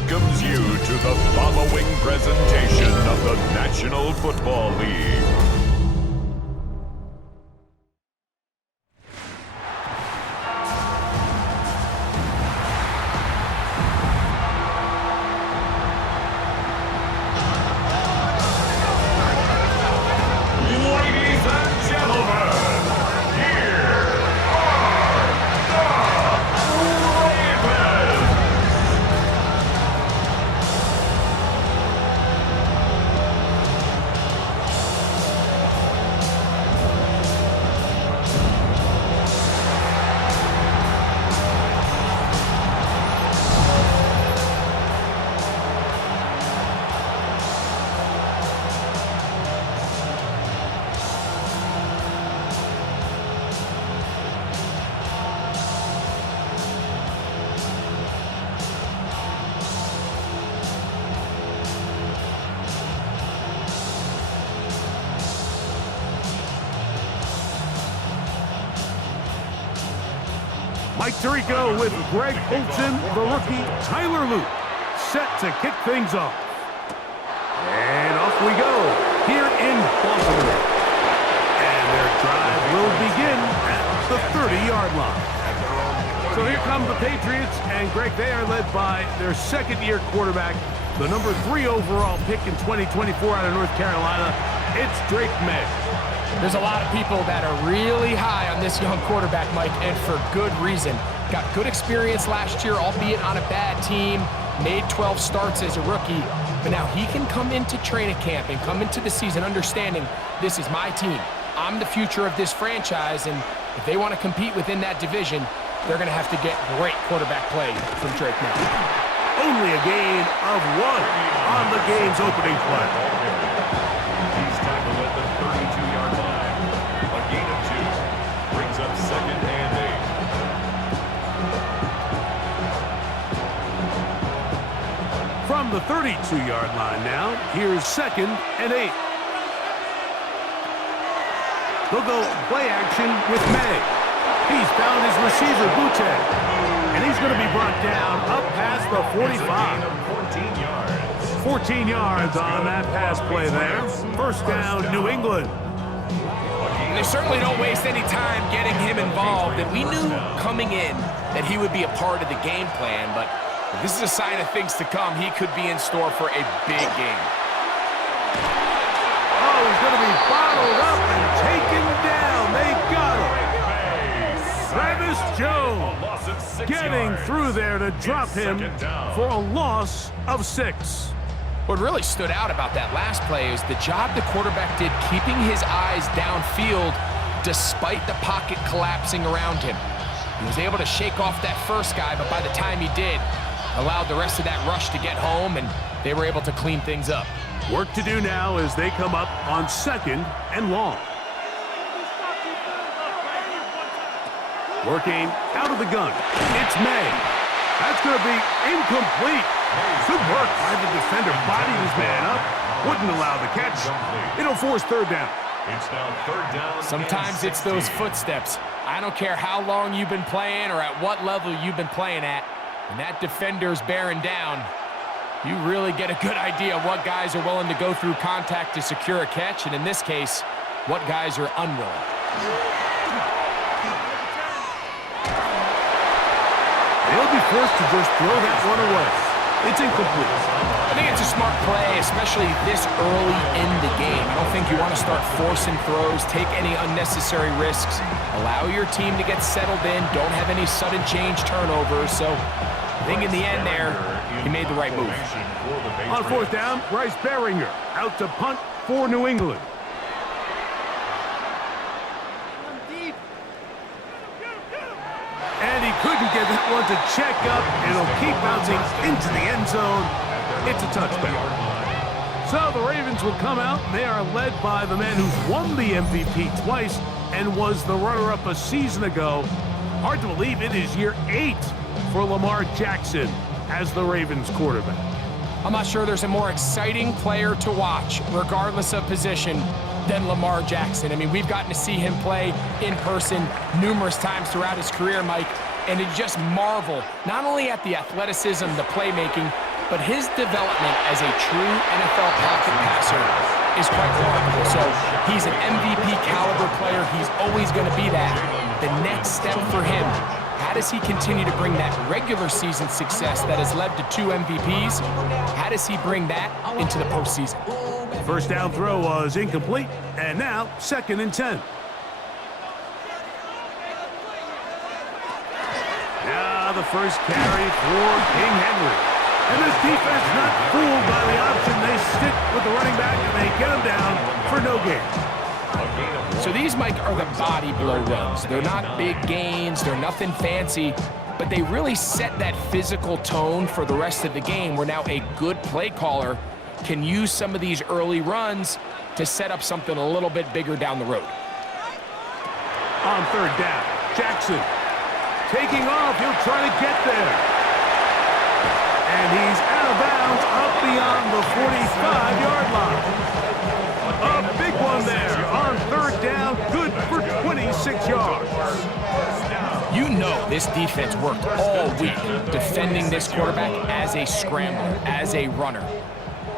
welcomes you to the following presentation of the National Football League. Ladies and gentlemen, here are the Mike Tirico with Greg Olson, the rookie Tyler Luke, set to kick things off. And off we go here in Baltimore. And their drive will begin at the 30-yard line. So here come the Patriots, and Greg, they are led by their second-year quarterback, the number 3 overall pick in 2024 out of North Carolina. It's Drake May. There's a lot of people that are really high on this young quarterback, Mike, and for good reason. Got good experience last year, albeit on a bad team, made 12 starts as a rookie, but now he can come into training camp and come into the season understanding this is my team. I'm the future of this franchise, and if they want to compete within that division, they're going to have to get great quarterback play from Drake May. Only a gain of 1 on the game's opening play. He's tackled at the 32-yard line. A gain of 2 brings up 2nd and 8. From the 32-yard line now, here's 2nd and 8. They'll go play action with May. He's found his receiver, Butte, and he's going to be brought down up past the 45. 14 yards on that pass play there. First down, New England. They certainly don't waste any time getting him involved, and we knew coming in that he would be a part of the game plan, but if this is a sign of things to come. He could be in store for a big game. Oh, he's going to be bottled up and taken down. They got him. Travis Jones getting through there to drop him for a loss of 6. What really stood out about that last play is the job the quarterback did keeping his eyes downfield despite the pocket collapsing around him. He was able to shake off that first guy, but by the time he did, allowed the rest of that rush to get home, and they were able to clean things up. Work to do now as they come up on 2nd and long. Working out of the gun. It's May. That's going to be incomplete. Good work by the defender. Bodied his man up. Wouldn't allow the catch. It'll force 3rd down. It's now 3rd down. Sometimes it's those footsteps. I don't care how long you've been playing or at what level you've been playing at. When that defender's bearing down, you really get a good idea of what guys are willing to go through contact to secure a catch, and in this case, what guys are unwilling. They'll be forced to just throw that one away. It's incomplete. I think it's a smart play, especially this early in the game. I don't think you want to start forcing throws, take any unnecessary risks, allow your team to get settled in, don't have any sudden change turnovers. So I think in the end there, he made the right move. On 4th down, Bryce Beringer out to punt for New England. And he couldn't get that one to check up. It'll keep bouncing into the end zone. It's a touchback. So the Ravens will come out, and they are led by the man who's won the MVP twice and was the runner-up a season ago. Hard to believe it is year 8 for Lamar Jackson as the Ravens quarterback. I'm not sure there's a more exciting player to watch, regardless of position, than Lamar Jackson. I mean, we've gotten to see him play in person numerous times throughout his career, Mike, and to just marvel not only at the athleticism, the playmaking, but his development as a true NFL pocket passer is quite remarkable. So he's an MVP caliber player. He's always going to be that. The next step for him, how does he continue to bring that regular season success that has led to 2 MVPs? How does he bring that into the postseason? First down throw was incomplete, and now 2nd and 10. Now the first carry for King Henry. And this defense not fooled by the option. They stick with the running back, and they get him down for no gain. So these, Mike, are the body blow runs. They're not big gains. They're nothing fancy, but they really set that physical tone for the rest of the game where now a good play caller can use some of these early runs to set up something a little bit bigger down the road. On 3rd down, Jackson taking off. He'll try to get there. And he's out of bounds up beyond the 45-yard line. A big one there on 3rd down, good for 26 yards. You know this defense worked all week defending this quarterback as a scrambler, as a runner.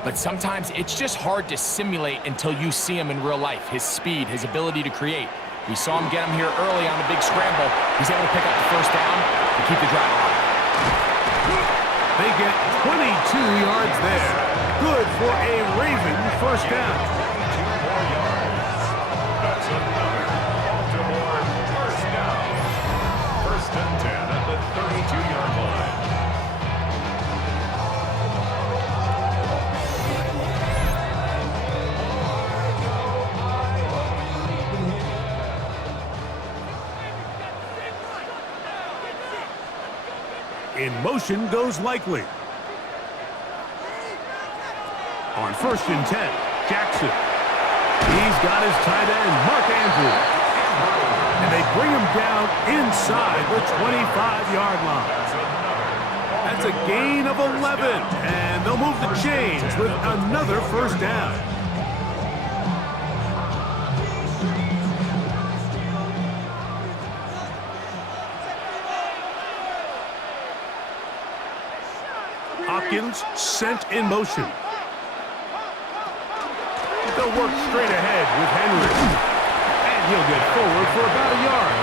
But sometimes it's just hard to simulate until you see him in real life, his speed, his ability to create. We saw him get him here early on the big scramble. He's able to pick up the first down and keep the drive alive. They get 22 yards there. Good for a Raven first down. 2 more yards. That's another Baltimore first down. 1st and 10 at the 32-yard line. In motion goes Likely. On 1st and 10, Jackson. He's got his tight end, Mark Andrews. And they bring him down inside the 25-yard line. That's a gain of 11, and they'll move the chains with another first down. Hopkins sent in motion. They'll work straight ahead with Henry. And he'll get forward for about a yard.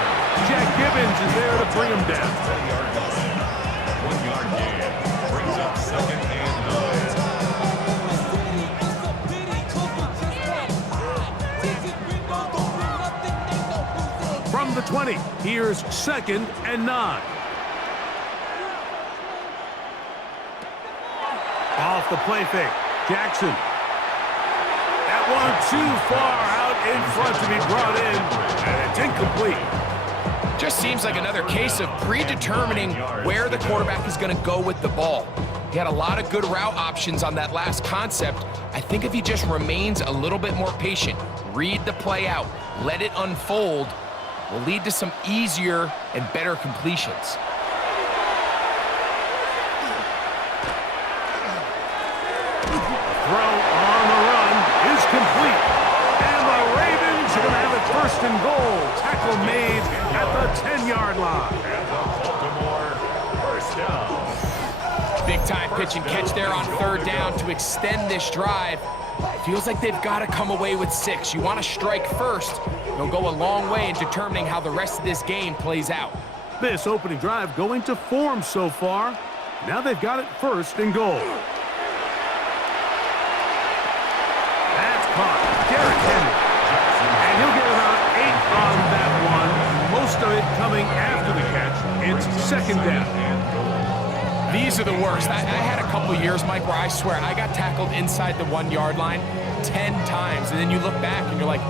Jack Gibbons is there to bring him down. 1-yard gain. Brings up 2nd and 9. From the 20, here's 2nd and 9. Off the play fake, Jackson. That one too far out in front to be brought in, and it's incomplete. Just seems like another case of predetermining where the quarterback is going to go with the ball. He had a lot of good route options on that last concept. I think if he just remains a little bit more patient, read the play out, let it unfold, will lead to some easier and better completions. Throw on the run is complete. And the Ravens are going to have it 1st and goal. Tackle made at the 10-yard line. And the Baltimore first down. Big time pitch and catch there on 3rd down to extend this drive. Feels like they've got to come away with 6. You want to strike first. It'll go a long way in determining how the rest of this game plays out. This opening drive going to form so far. Now they've got it 1st and goal. Derrick Henry. And he'll get about 8 on that one. Most of it coming after the catch. It's 2nd down. These are the worst. I had a couple years, Mike, where I swear I got tackled inside the 1-yard line 10 times. And then you look back and you're like,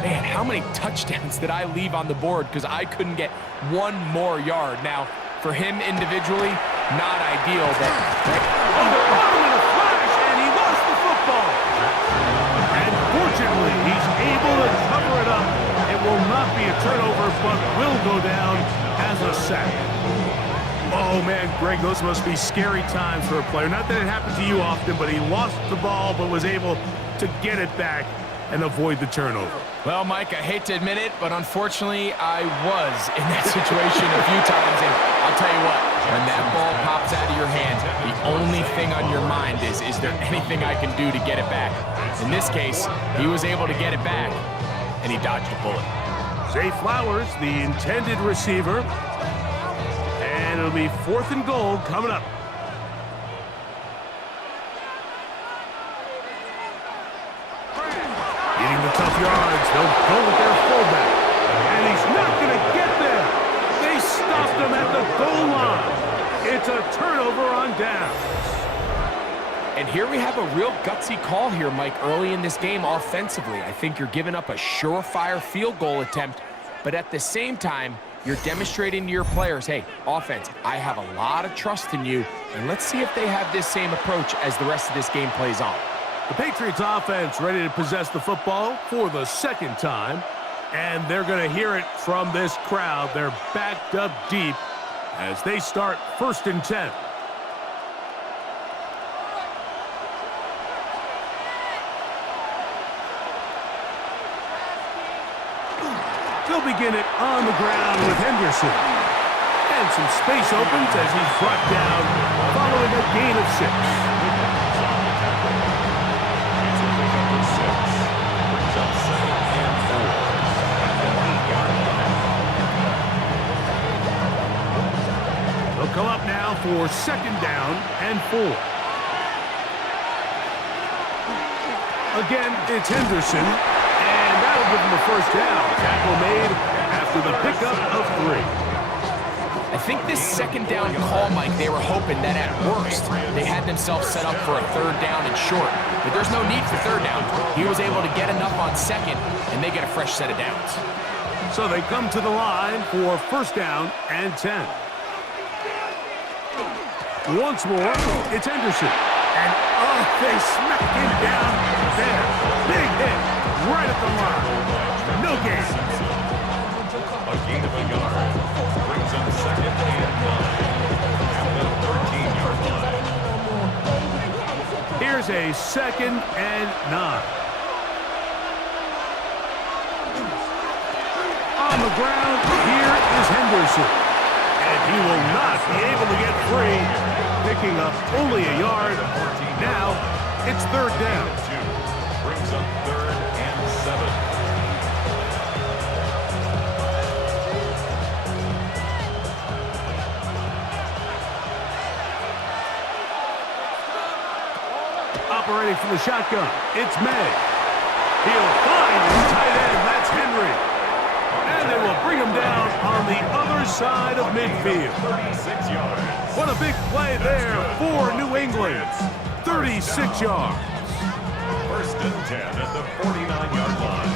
man, how many touchdowns did I leave on the board because I couldn't get 1 more yard? Now, for him individually, not ideal, but on the bottom of the flash, and he lost the football. And fortunately, he's able to cover it up. It will not be a turnover, but will go down as a sack. Oh, man, Greg, those must be scary times for a player. Not that it happened to you often, but he lost the ball but was able to get it back and avoid the turnover. Well, Mike, I hate to admit it, but unfortunately, I was in that situation a few times, and I'll tell you what, when that ball pops out of your hand, The only thing on your mind is there anything I can do to get it back? In this case, he was able to get it back, and he dodged a bullet. Zay Flowers, the intended receiver. And it'll be 4th and goal coming up. Getting the tough yards. They'll go with their fullback. And he's not going to get there. They stopped him at the goal line. It's a turnover on downs. And here we have a real gutsy call here, Mike, early in this game offensively. I think you're giving up a surefire field goal attempt, but at the same time, you're demonstrating to your players, hey, offense, I have a lot of trust in you, and let's see if they have this same approach as the rest of this game plays on. The Patriots offense ready to possess the football for the 2nd time, and they're going to hear it from this crowd. They're backed up deep as they start 1st and 10. They'll begin it on the ground with Henderson. And some space opens as he's brought down following a gain of 6. They'll come up now for 2nd down and 4. Again, it's Henderson. And that'll give him a 1st down. Tackle made after the pickup of 3. I think this 2nd down call, Mike, they were hoping that at worst they had themselves set up for a 3rd down and short. But there's no need for 3rd down. He was able to get enough on 2nd, and they get a fresh set of downs. So they come to the line for 1st down and 10. Once more, it's Henderson. And, oh, they smack him down there. Big hit. Right at the line. No gain. A gain of a yard. Brings them 2nd and 9 at the 13-yard line. Here's a 2nd and 9. On the ground, here is Henderson. And he will not be able to get free. Picking up only a yard. Now, it's 3rd down. Brings up 3rd and 7. Operating from the shotgun, it's May. He'll find his tight end, that's Henry. And they will bring him down on the other side of midfield. 36 yards. What a big play there for New England. 36 yards. 1st and 10 at the 49-yard line.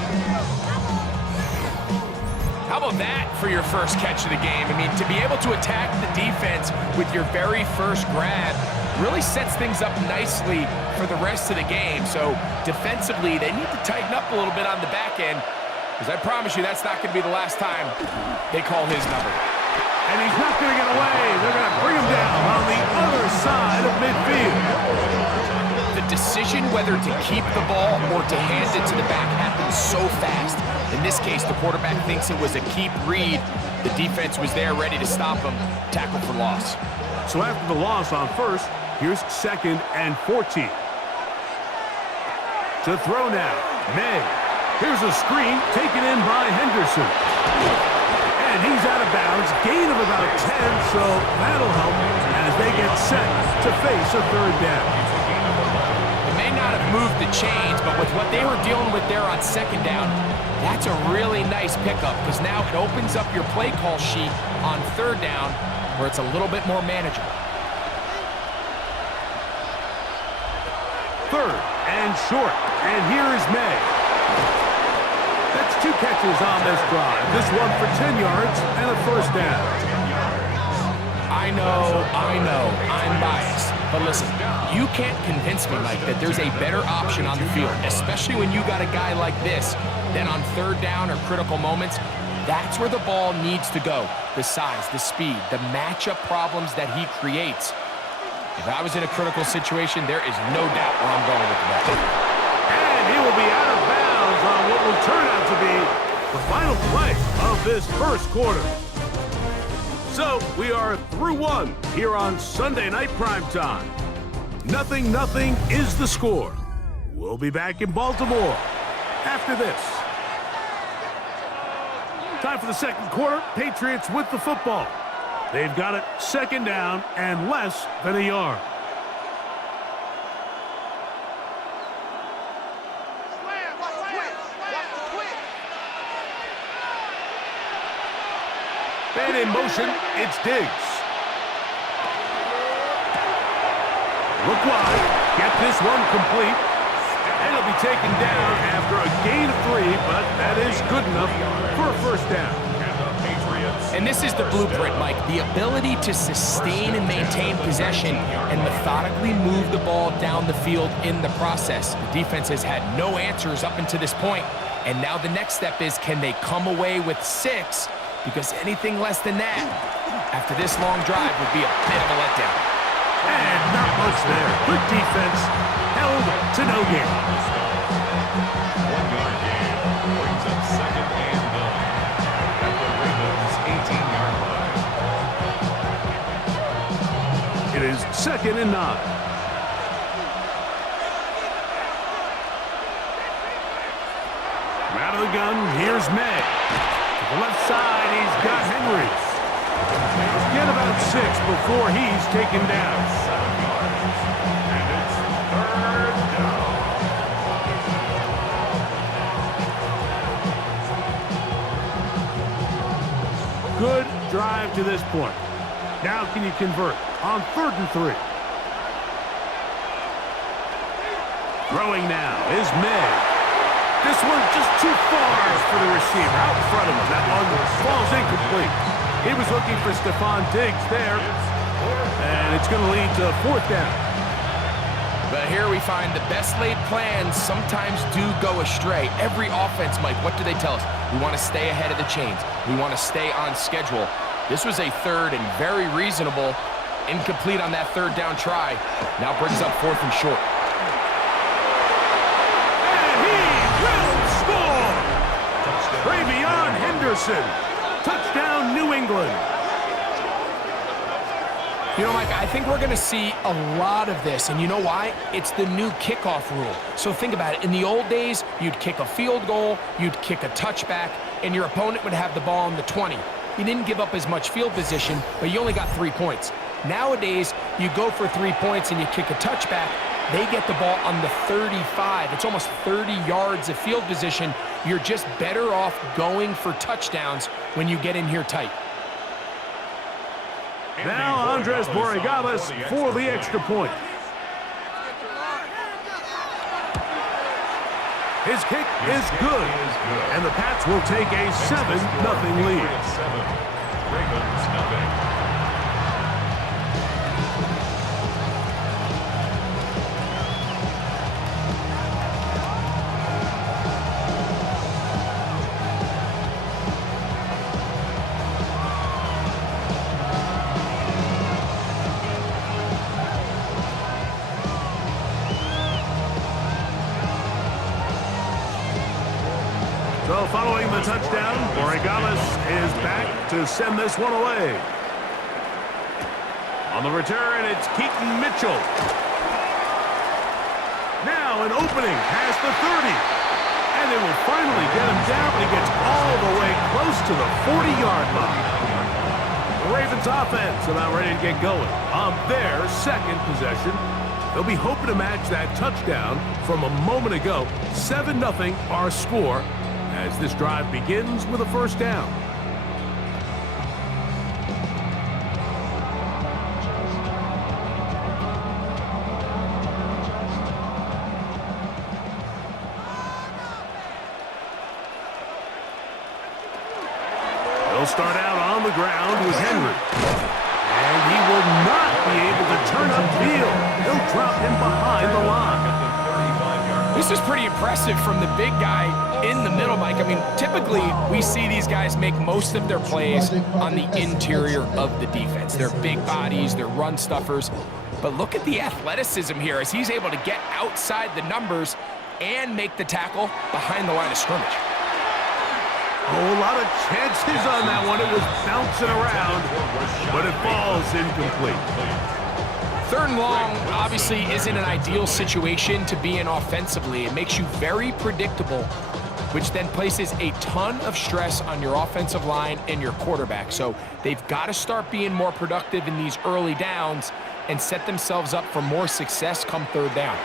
How about that for your first catch of the game? I mean, to be able to attack the defense with your very first grab really sets things up nicely for the rest of the game. So defensively, they need to tighten up a little bit on the back end, because I promise you that's not going to be the last time they call his number. And he's not going to get away. They're going to bring him down on the other side of midfield. The decision whether to keep the ball or to hand it to the back happens so fast. In this case, the quarterback thinks it was a keep read. The defense was there ready to stop him. Tackle for loss. So after the loss on 1st, here's 2nd and 14. To throw now, May. Here's a screen taken in by Henderson. And he's out of bounds, gain of about 10, so that'll help as they get set to face a 3rd down. It may not have moved the chains, but with what they were dealing with there on 2nd down, that's a really nice pickup, because now it opens up your play call sheet on 3rd down where it's a little bit more manageable. 3rd and short, and here is May. That's 2 catches on this drive. This one for 10 yards and a 1st down. I know, I'm biased. But listen, you can't convince me, Mike, that there's a better option on the field, especially when you got a guy like this, than on 3rd down or critical moments. That's where the ball needs to go. The size, the speed, the matchup problems that he creates. If I was in a critical situation, there is no doubt where I'm going with the ball. And he will be out of bounds on what will turn out to be the final play of this 1st quarter. So we are through one here on Sunday Night Primetime. 0-0 is the score. We'll be back in Baltimore after this. Time for the second quarter. Patriots with the football. They've got it second down and less than a yard. And in motion, it's Diggs. Look wide, get this one complete, and it'll be taken down after a gain of 3, but that is good enough for a first down. And this is the blueprint, Mike. The ability to sustain and maintain possession and methodically move the ball down the field in the process. The defense has had no answers up until this point, and now the next step is, can they come away with 6? Because anything less than that, after this long drive, would be a bit of a letdown. And not much there. Good defense, held to no gain. 1-yard gain brings up second and 9 at the Ravens' 18-yard line. It is second and 9. From out of the gun, here's May. To the left side, he's got Henry. He'll get about 6 before he's taken down. 7 yards. And it's third down. Good drive to this point. Now can you convert on 3rd and 3? Throwing now is May. This one just too far for the receiver out in front of him. That one falls incomplete. He was looking for Stephon Diggs there, and it's going to lead to 4th down. But here we find the best laid plans sometimes do go astray. Every offense, Mike, what do they tell us? We want to stay ahead of the chains. We want to stay on schedule. This was a 3rd and very reasonable. Incomplete on that 3rd down try. Now brings up 4th and short. Travion Henderson. Touchdown, New England. You know, Mike, I think we're going to see a lot of this, and you know why? It's the new kickoff rule. So think about it. In the old days, you'd kick a field goal, you'd kick a touchback, and your opponent would have the ball on the 20. You didn't give up as much field position, but you only got 3 points. Nowadays, you go for 3 points and you kick a touchback, they get the ball on the 35. It's almost 30 yards of field position. You're just better off going for touchdowns when you get in here tight. Now Andres Borregales for the extra point. His kick is good, and the Pats will take a 7-0 lead. 7. Ravens nothing. So following the touchdown, Borregales is back to send this one away. On the return, it's Keaton Mitchell. Now an opening past the 30. And they will finally get him down, but he gets all the way close to the 40-yard line. The Ravens offense about ready to get going on their second possession. They'll be hoping to match that touchdown from a moment ago. 7-0 our score, as this drive begins with a first down. He'll start out on the ground with Henry. And he will not be able to turn upfield. He'll drop him behind the line. This is pretty impressive from the big guy in the middle, Mike. I mean, typically we see these guys make most of their plays on the interior of the defense. They're big bodies, they're run stuffers. But look at the athleticism here as he's able to get outside the numbers and make the tackle behind the line of scrimmage. Oh, a lot of chances on that one. It was bouncing around, but it falls incomplete. 3rd and long obviously isn't an ideal situation to be in offensively. It makes you very predictable, which then places a ton of stress on your offensive line and your quarterback. So they've got to start being more productive in these early downs and set themselves up for more success come 3rd down.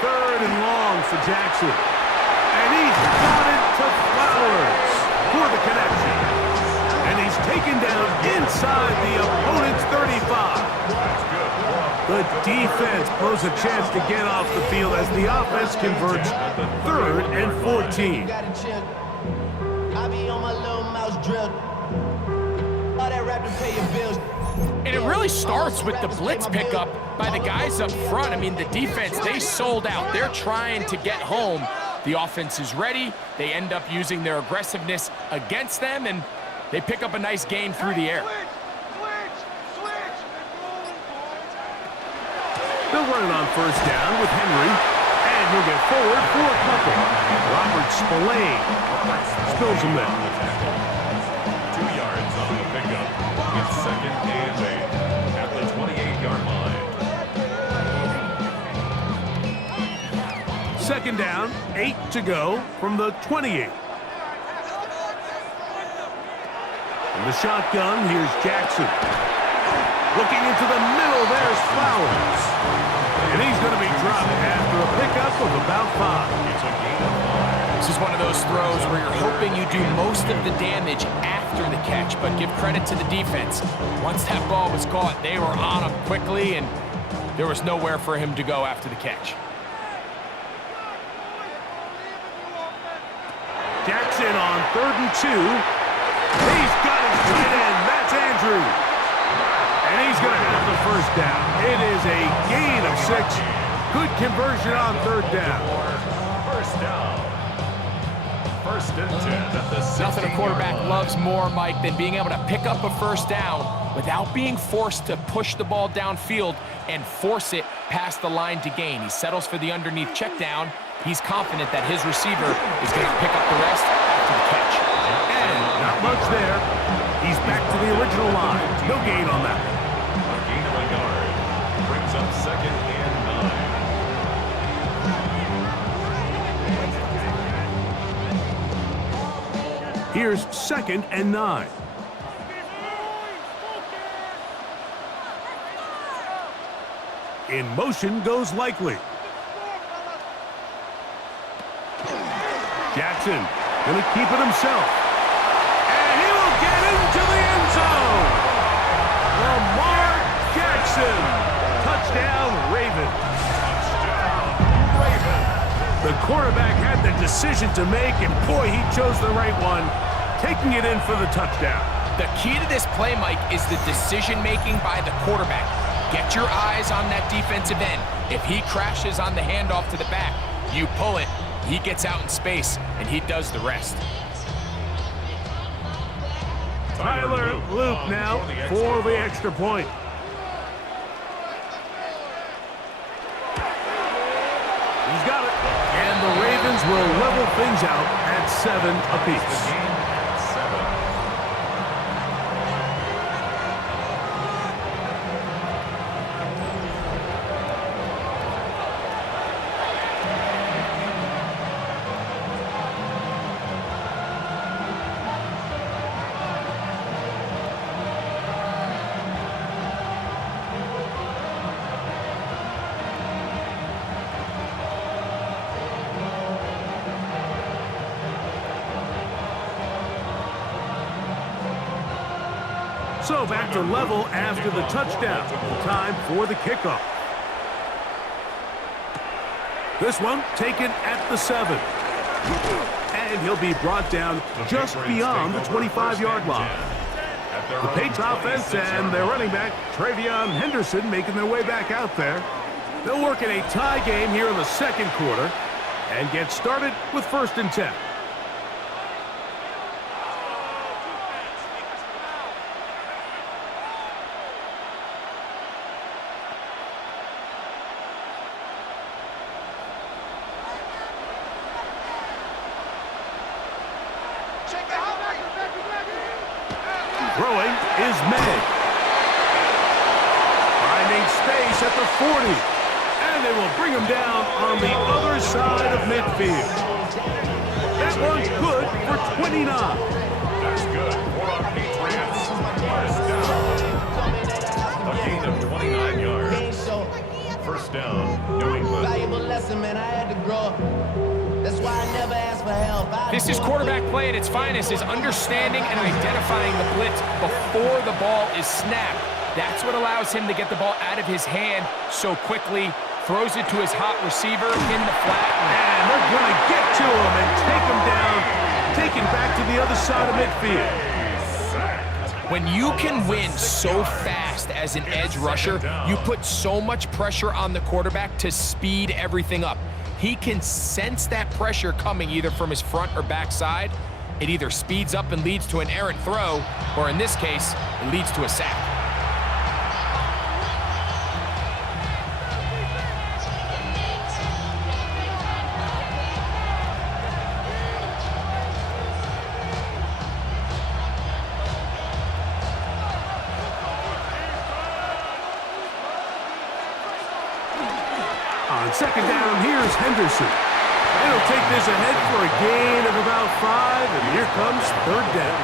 3rd and long for Jackson. And he's got it to Flowers for the connection. And he's taken down inside the opponent's 35. The defense blows a chance to get off the field as the offense converts 3rd and 14. And it really starts with the blitz pickup by the guys up front. I mean, the defense, they sold out. They're trying to get home. The offense is ready. They end up using their aggressiveness against them, and they pick up a nice gain through the air. They'll run it on 1st down with Henry, and he'll get forward for a couple. Robert Spillane spills him there. 2 yards on the pickup. It's 2nd and 8 at the 28-yard line. 2nd down, 8 to go from the 28. In the shotgun, here's Jackson. Looking into the middle, there's Flowers. And he's going to be dropped after a pickup of about 5. It's a gain of 5. This is one of those throws where you're hoping you do most of the damage after the catch, but give credit to the defense. Once that ball was caught, they were on him quickly, and there was nowhere for him to go after the catch. Jackson on 3rd and 2. He's got his tight end. That's Andrews. And he's going to have the 1st down. It is a gain of 6. Good conversion on 3rd down. 1st down. 1st and 10 at the 16. Nothing a quarterback loves more, Mike, than being able to pick up a 1st down without being forced to push the ball downfield and force it past the line to gain. He settles for the underneath check down. He's confident that his receiver is going to pick up the rest after the catch. And not much there. He's back to the original line. No gain on that. A gain of a yard. Brings up 2nd and 9. Here's 2nd and 9. In motion goes Likely. Jackson going to keep it himself. And he will get into the end zone. Lamar Jackson. Touchdown, Ravens. The quarterback had the decision to make, and boy, he chose the right one, taking it in for the touchdown. The key to this play, Mike, is the decision-making by the quarterback. Get your eyes on that defensive end. If he crashes on the handoff to the back, you pull it. He gets out in space, and he does the rest. Tyler Luke now for the extra point. He's got it. And the Ravens will level things out at 7 apiece. So back to level after the touchdown. Time for the kickoff. This one taken at the 7. And he'll be brought down just beyond the 25-yard line. The Patriots offense and their running back, Travion Henderson, making their way back out there. They'll work in a tie game here in the 2nd quarter and get started with 1st and 10. is May. Finding space at the 40. And they will bring him down on the other side of midfield. That one's good for 29. That's good for our Patriots. First down. A gain of 29 yards. First down, New England. Valuable lesson, man. I had to grow up. That's why I never asked for help. This is quarterback play at its finest, is understanding and identifying the blitz before the ball is snapped. That's what allows him to get the ball out of his hand so quickly, throws it to his hot receiver in the flat. And they're going to get to him and take him down, take him back to the other side of midfield. When you can win so fast as an edge rusher, you put so much pressure on the quarterback to speed everything up. He can sense that pressure coming either from his front or back side. It either speeds up and leads to an errant throw, or in this case, it leads to a sack. On second down, here's Henderson. They'll take this ahead for a gain of about 5, and here comes third down.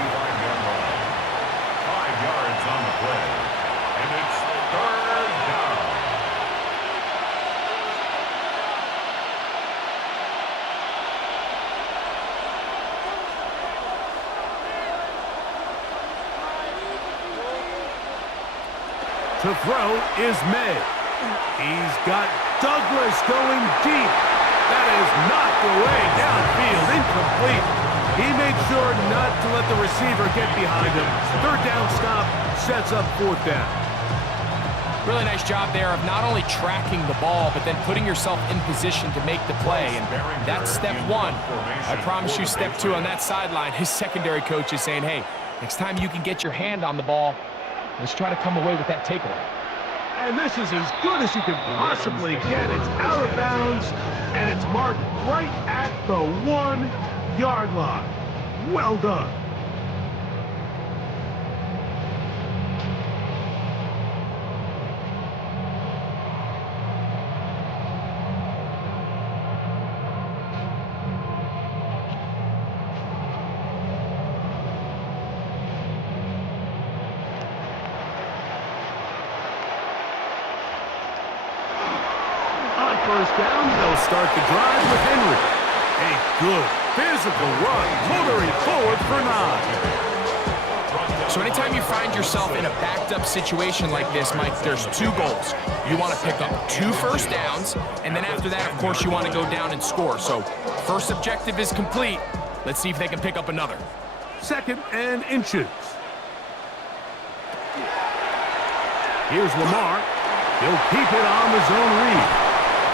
5 yards on the play, and it's third down. To throw is May. He's got Douglas going deep. That is knocked away downfield, incomplete. He made sure not to let the receiver get behind him. Third down stop sets up fourth down. Really nice job there of not only tracking the ball, but then putting yourself in position to make the play. And that's step one. I promise you step two on that sideline. His secondary coach is saying, hey, next time you can get your hand on the ball, let's try to come away with that takeaway. And this is as good as you can possibly get. It's out of bounds, and it's marked right at the 1-yard line. Well done. First down, they'll start the drive with Henry. A good physical run, motoring forward for 9. So anytime you find yourself in a backed-up situation like this, Mike, there's 2 goals. You want to pick up 2 first downs, and then after that, of course, you want to go down and score. So first objective is complete. Let's see if they can pick up another. Second and inches. Here's Lamar. He'll keep it on the zone read.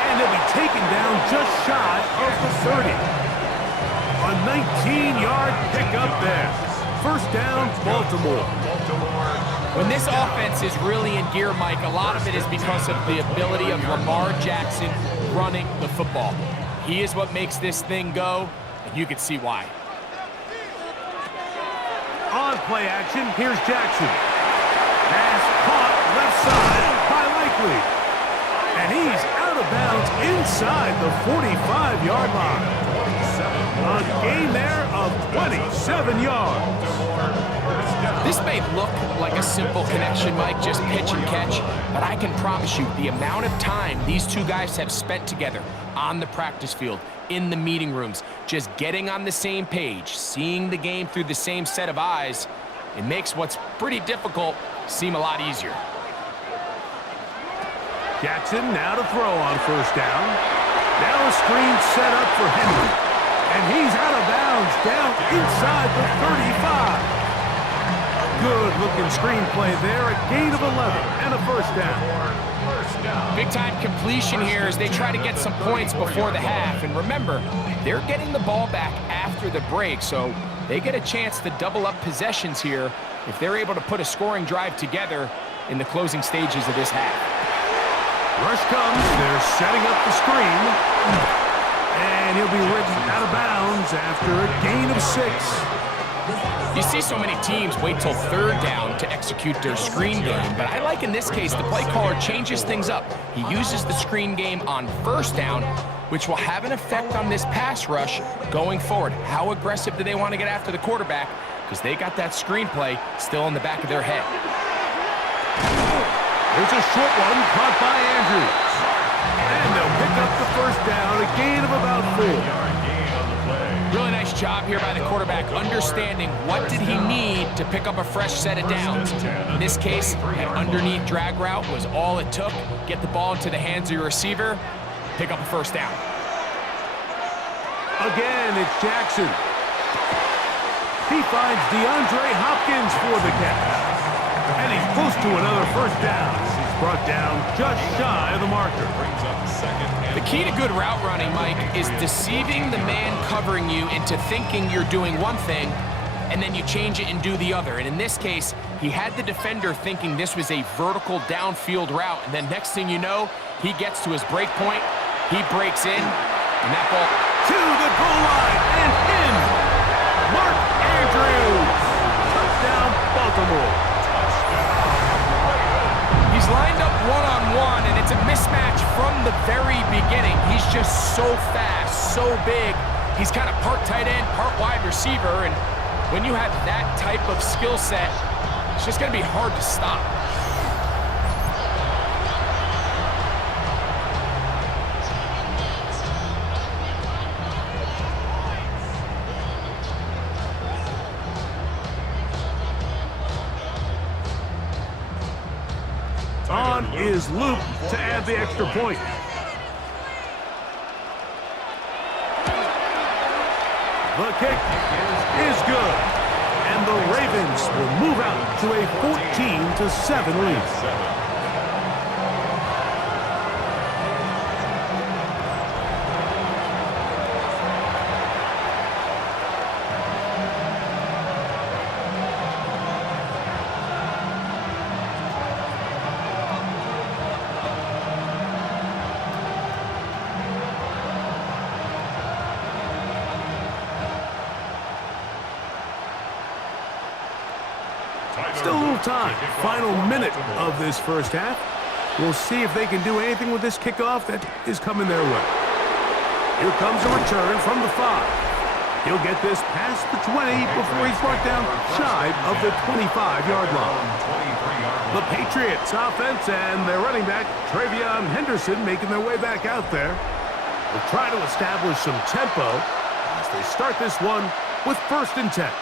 And they'll be taken down just shy of the 30. A 19-yard pickup there. First down, Baltimore. When this offense is really in gear, Mike, a lot of it is because of the ability of Lamar Jackson running the football. He is what makes this thing go, and you can see why. On play action, here's Jackson. Pass caught left side by Likely. And he's out of bounds inside the 45-yard line. A gain there of 27 yards. This may look like a simple connection, Mike, just pitch and catch, but I can promise you the amount of time these 2 guys have spent together on the practice field, in the meeting rooms, just getting on the same page, seeing the game through the same set of eyes, it makes what's pretty difficult seem a lot easier. Jackson now to throw on first down. Now a screen set up for Henry. And he's out of bounds down inside the 35. Good-looking screenplay there. A gain of 11 and a first down. Big-time completion here as they try to get some points before the half. And remember, they're getting the ball back after the break, so they get a chance to double up possessions here if they're able to put a scoring drive together in the closing stages of this half. Rush comes. They're setting up the screen. And he'll be ridden out of bounds after a gain of 6. You see so many teams wait till third down to execute their screen game, but I like in this case the play caller changes things up. He uses the screen game on first down, which will have an effect on this pass rush going forward. How aggressive do they want to get after the quarterback? Because they got that screenplay still in the back of their head. There's a short one caught by Andrews. And they'll pick up the first down, a gain of about 4. Really nice job here by the quarterback, understanding what did he need to pick up a fresh set of downs. In this case, an underneath drag route was all it took. Get the ball into the hands of your receiver, pick up a first down. Again, it's Jackson. He finds DeAndre Hopkins for the catch. And he's close to another first down. He's brought down just shy of the marker. The key to good route running, Mike, is deceiving the man covering you into thinking you're doing one thing, and then you change it and do the other. And in this case, he had the defender thinking this was a vertical downfield route, and then next thing you know, he gets to his break point, he breaks in, and that ball to the goal line and in. Mark Andrews. Touchdown, Baltimore. He's lined up one-on-one, and it's a mismatch from the very beginning. He's just so fast, so big. He's kind of part tight end, part wide receiver, and when you have that type of skill set, it's just going to be hard to stop. On is Luke to add the extra point. The kick is good. And the Ravens will move out to a 14-7 lead. Still a little time. Final minute of this first half. We'll see if they can do anything with this kickoff that is coming their way. Here comes a return from the 5. He'll get this past the 20 before he's brought down shy of the 25-yard line. The Patriots offense and their running back, Travion Henderson, making their way back out there. They'll try to establish some tempo as they start this one with 1st and 10.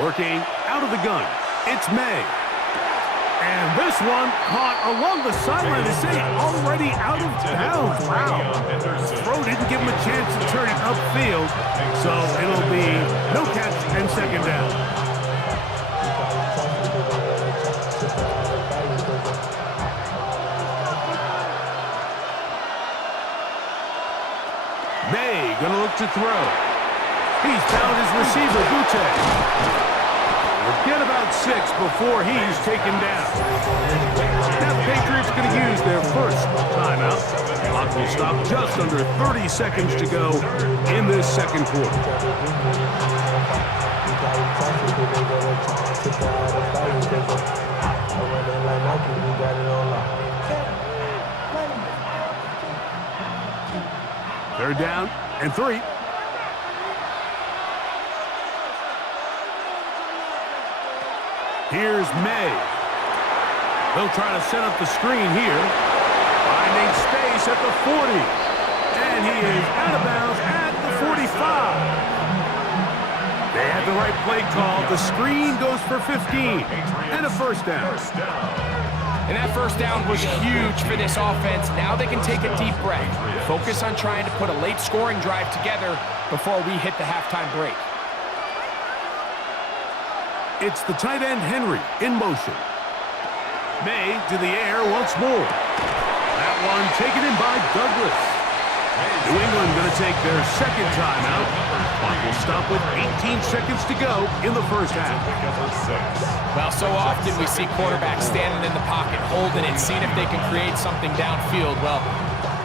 Working out of the gun, it's May. And this one caught along the sideline. They say already out of bounds. Wow. Throw didn't give him a chance to turn it upfield, so it'll be no catch and 2nd down. May gonna look to throw. He's found his receiver, Butte. Get about 6 before he's taken down. Now the Patriots going to use their first timeout. Clock will stop just under 30 seconds to go in this 2nd quarter. Third down and 3. Here's May. They'll try to set up the screen here. Finding space at the 40. And he is out of bounds at the 45. They had the right play call. The screen goes for 15. And a 1st down. And that 1st down was huge for this offense. Now they can take a deep breath. Focus on trying to put a late scoring drive together before we hit the halftime break. It's the tight end, Henry, in motion. May to the air once more. That one taken in by Douglas. New England going to take their second timeout. Clock will stop with 18 seconds to go in the first half. Well, so often we see quarterbacks standing in the pocket, holding it, seeing if they can create something downfield. Well,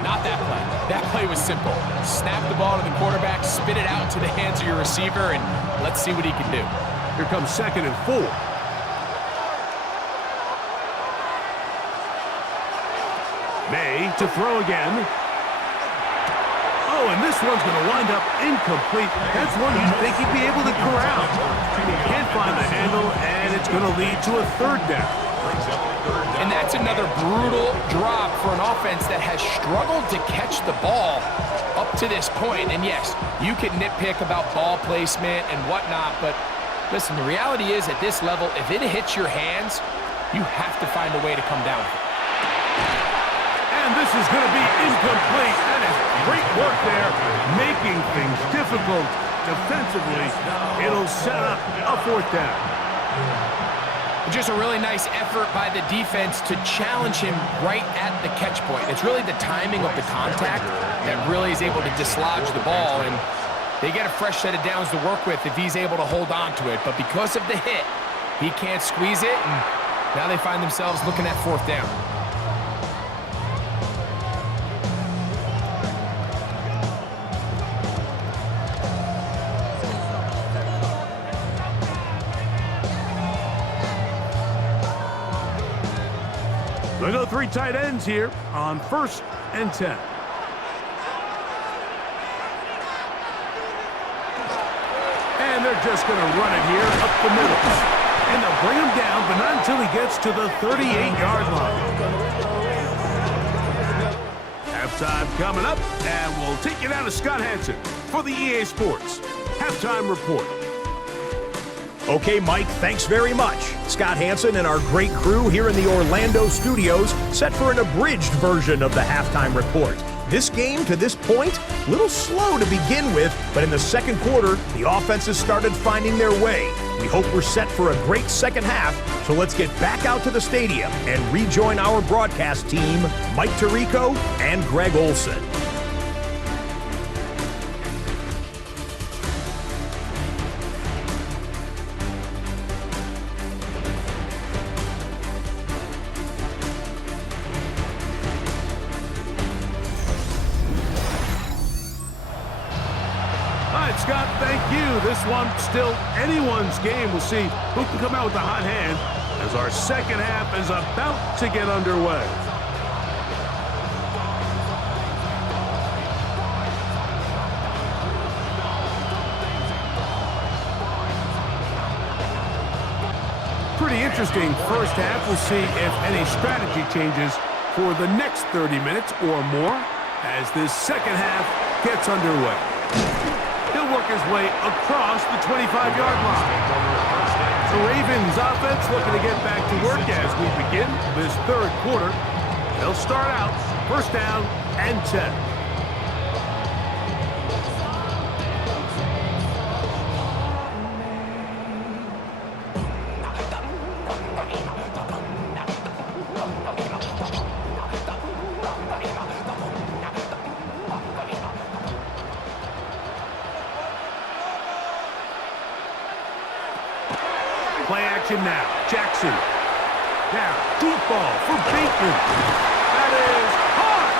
not that play. That play was simple. Snap the ball to the quarterback, spit it out into the hands of your receiver, and let's see what he can do. Here comes 2nd and 4. May to throw again. Oh, and this one's going to wind up incomplete. That's one you'd think he'd be able to corral. He can't find the handle, and it's going to lead to a 3rd down. And that's another brutal drop for an offense that has struggled to catch the ball up to this point. And yes, you can nitpick about ball placement and whatnot, but listen, the reality is at this level, if it hits your hands, you have to find a way to come down with it. And this is going to be incomplete. That is great work there, making things difficult defensively. It'll set up a 4th down. Just a really nice effort by the defense to challenge him right at the catch point. It's really the timing of the contact that really is able to dislodge the ball, and they get a fresh set of downs to work with if he's able to hold on to it. But because of the hit, he can't squeeze it, and now they find themselves looking at 4th down. They go 3 tight ends here on 1st and 10. And they're just going to run it here up the middle. And they'll bring him down, but not until he gets to the 38-yard line. Halftime coming up, and we'll take you down to Scott Hansen for the EA Sports Halftime Report. Okay, Mike, thanks very much. Scott Hansen and our great crew here in the Orlando studios set for an abridged version of the halftime report. This game, to this point, a little slow to begin with, but in the second quarter, the offenses started finding their way. We hope we're set for a great second half, so let's get back out to the stadium and rejoin our broadcast team, Mike Tirico and Greg Olson. Scott, thank you. This one still anyone's game. We'll see who can come out with the hot hand as our second half is about to get underway. Pretty interesting first half. We'll see if any strategy changes for the next 30 minutes or more as this second half gets underway. He'll work his way across the 25-yard line. The Ravens offense looking to get back to work as we begin this 3rd quarter. They'll start out 1st down and 10. Play action now. Jackson. Now, deep ball for Bateman. That is hard.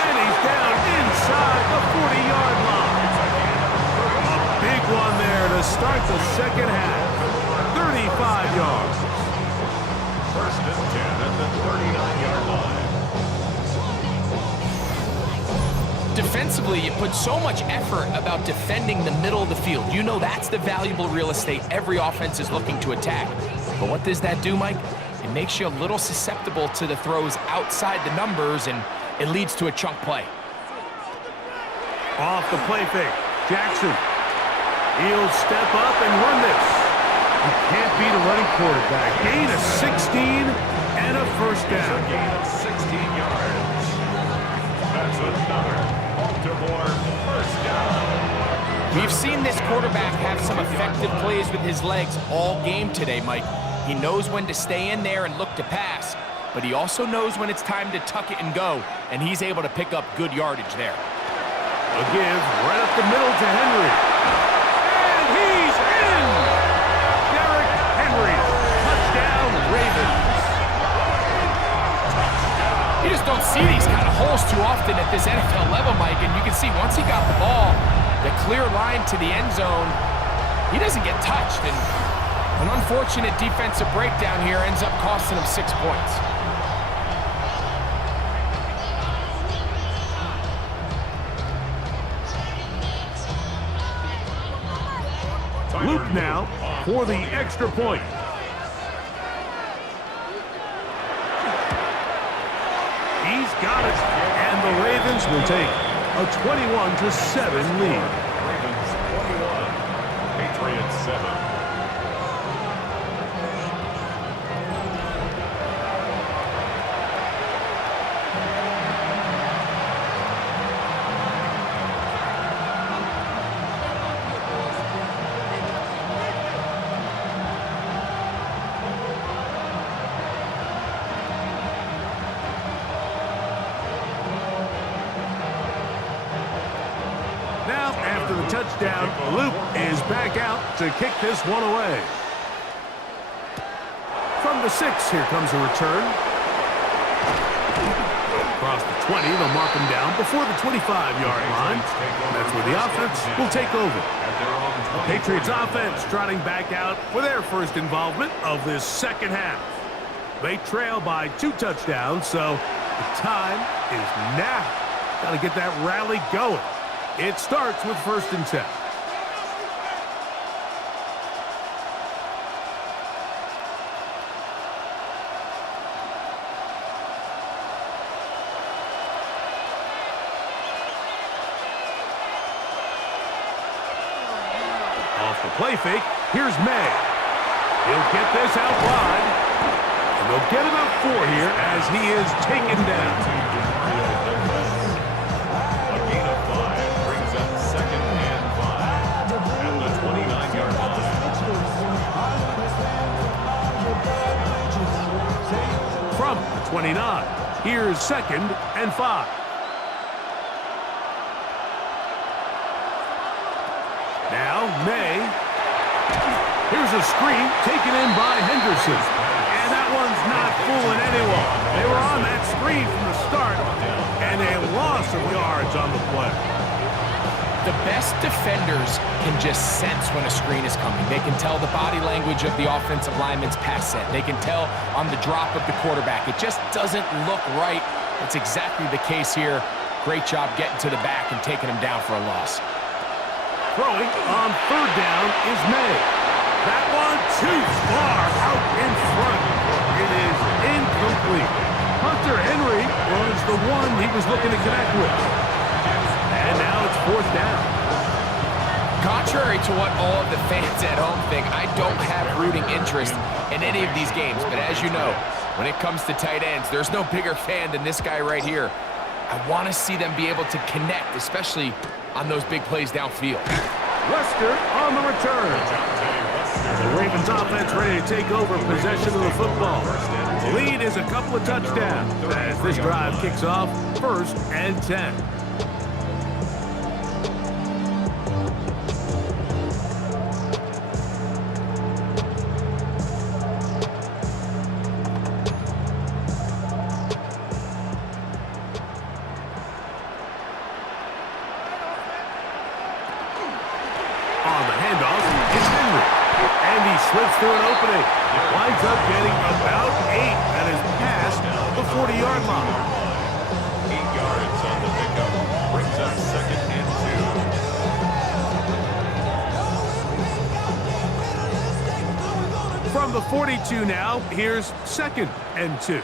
And he's down inside the 40-yard line. A big one there to start the second half. 35 yards. 1st and 10 at the 39-yard line. Defensively, you put so much effort about defending the middle of the field. You know that's the valuable real estate every offense is looking to attack. But what does that do, Mike? It makes you a little susceptible to the throws outside the numbers, and it leads to a chunk play. Off the play fake. Jackson. He'll step up and run this. You can't beat a running quarterback. Gain of 16 and a 1st down. A gain of 16 yards. That's another Baltimore 1st down. We've seen this quarterback have some effective plays with his legs all game today, Mike. He knows when to stay in there and look to pass, but he also knows when it's time to tuck it and go, and he's able to pick up good yardage there. A give right up the middle to Henry. And he's in! Derrick Henry. Touchdown, Ravens. You just don't see these kind of holes too often at this NFL level, Mike, and you can see once he got the ball, the clear line to the end zone, he doesn't get touched, and an unfortunate defensive breakdown here ends up costing him 6 points. Luke now for the extra point. He's got it, and the Ravens will take a 21-7 lead. Ravens 21, Patriots 7. Now, after the touchdown, Luke is back out to kick this one away. From the 6, here comes a return. Across the 20, they'll mark him down before the 25-yard line. That's where the offense will take over. The Patriots offense trotting back out for their first involvement of this second half. They trail by 2 touchdowns, so the time is now. Got to get that rally going. It starts with 1st and 10. Off the play fake, here's May. He'll get this out wide. And they'll get about 4 here as he is taken down. From the 29, here's 2nd and 5. Now, May. Here's a screen taken in by Henderson. And that one's not fooling anyone. They were on that screen from the start, and a loss of yards on the play. The best defenders can just sense when a screen is coming. They can tell the body language of the offensive lineman's pass set. They can tell on the drop of the quarterback. It just doesn't look right. It's exactly the case here. Great job getting to the back and taking him down for a loss. Throwing on 3rd down is May. That one too far out in front. It is incomplete. Hunter Henry was the one he was looking to connect with. And now it's 4th down. Contrary to what all of the fans at home think, I don't have rooting interest in any of these games. But as you know, when it comes to tight ends, there's no bigger fan than this guy right here. I want to see them be able to connect, especially on those big plays downfield. Lester on the return. The Ravens offense ready to take over possession of the football. The lead is a couple of touchdowns as this drive kicks off 1st and 10. Slips through an opening. Winds up getting about 8. That is past the 40-yard line. 8 yards on the pickup. Brings up 2nd and 2. From the 42 now, here's 2nd and 2.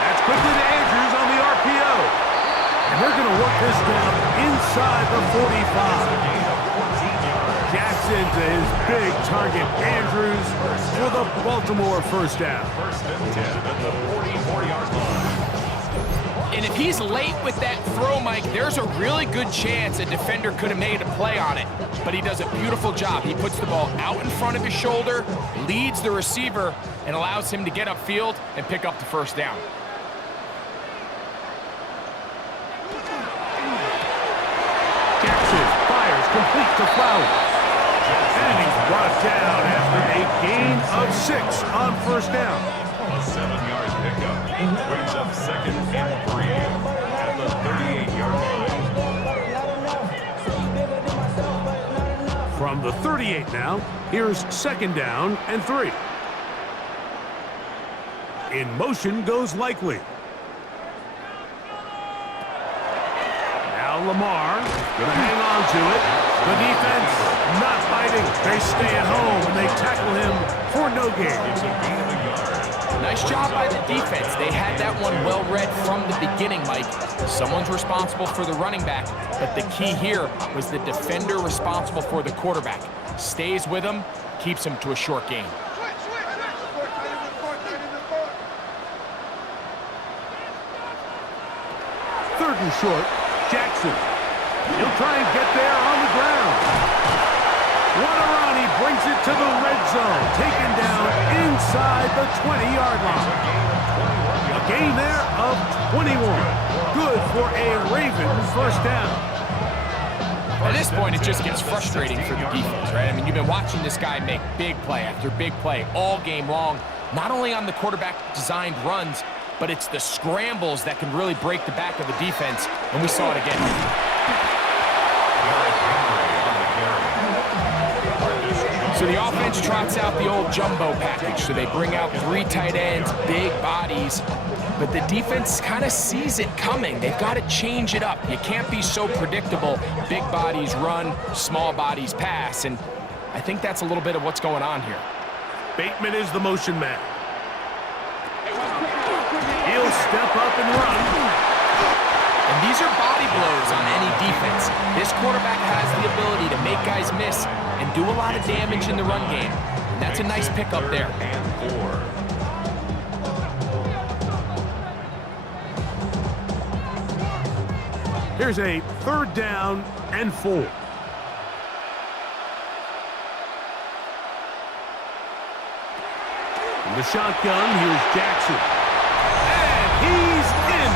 That's quickly to Andrews on the RPO. And they're going to work this down inside the 45. Jackson to his big target, Andrews, for the Baltimore 1st down. 1st and 10 at the 44-yard line. And if he's late with that throw, Mike, there's a really good chance a defender could have made a play on it. But he does a beautiful job. He puts the ball out in front of his shoulder, leads the receiver, and allows him to get upfield and pick up the 1st down. complete to Flowers. And he's brought down after a gain of 6 on first down. A 7-yard pickup brings up 2nd and 3 at the 38-yard line. From the 38 now, here's 2nd down and 3. In motion goes Likely. Now Lamar gonna hang on to it. The defense not fighting. They stay at home and they tackle him for no gain. It's a gain of a yard. Nice job by the defense. They had that one well read from the beginning, Mike. Someone's responsible for the running back, but the key here was the defender responsible for the quarterback. Stays with him, keeps him to a short gain. Third and short, Jackson. He'll try and get there on the ground. What a run, he brings it to the red zone. Taken down inside the 20-yard line. A gain there of 21. Good for a Ravens first down. At this point, it just gets frustrating for the defense, right? I mean, you've been watching this guy make big play after big play all game long, not only on the quarterback-designed runs, but it's the scrambles that can really break the back of the defense, and we saw it again. So the offense trots out the old jumbo package. So they bring out 3 tight ends, big bodies, but the defense kind of sees it coming. They've got to change it up. You can't be so predictable. Big bodies run, small bodies pass, and I think that's a little bit of what's going on here. Bateman is the motion man. He'll step up and run. And these are body blows on any defense. This quarterback has the ability to make guys miss and do a lot of damage in the run game. And that's a nice pickup there. And 4. Here's a 3rd down and 4. In the shotgun, here's Jackson. And he's in.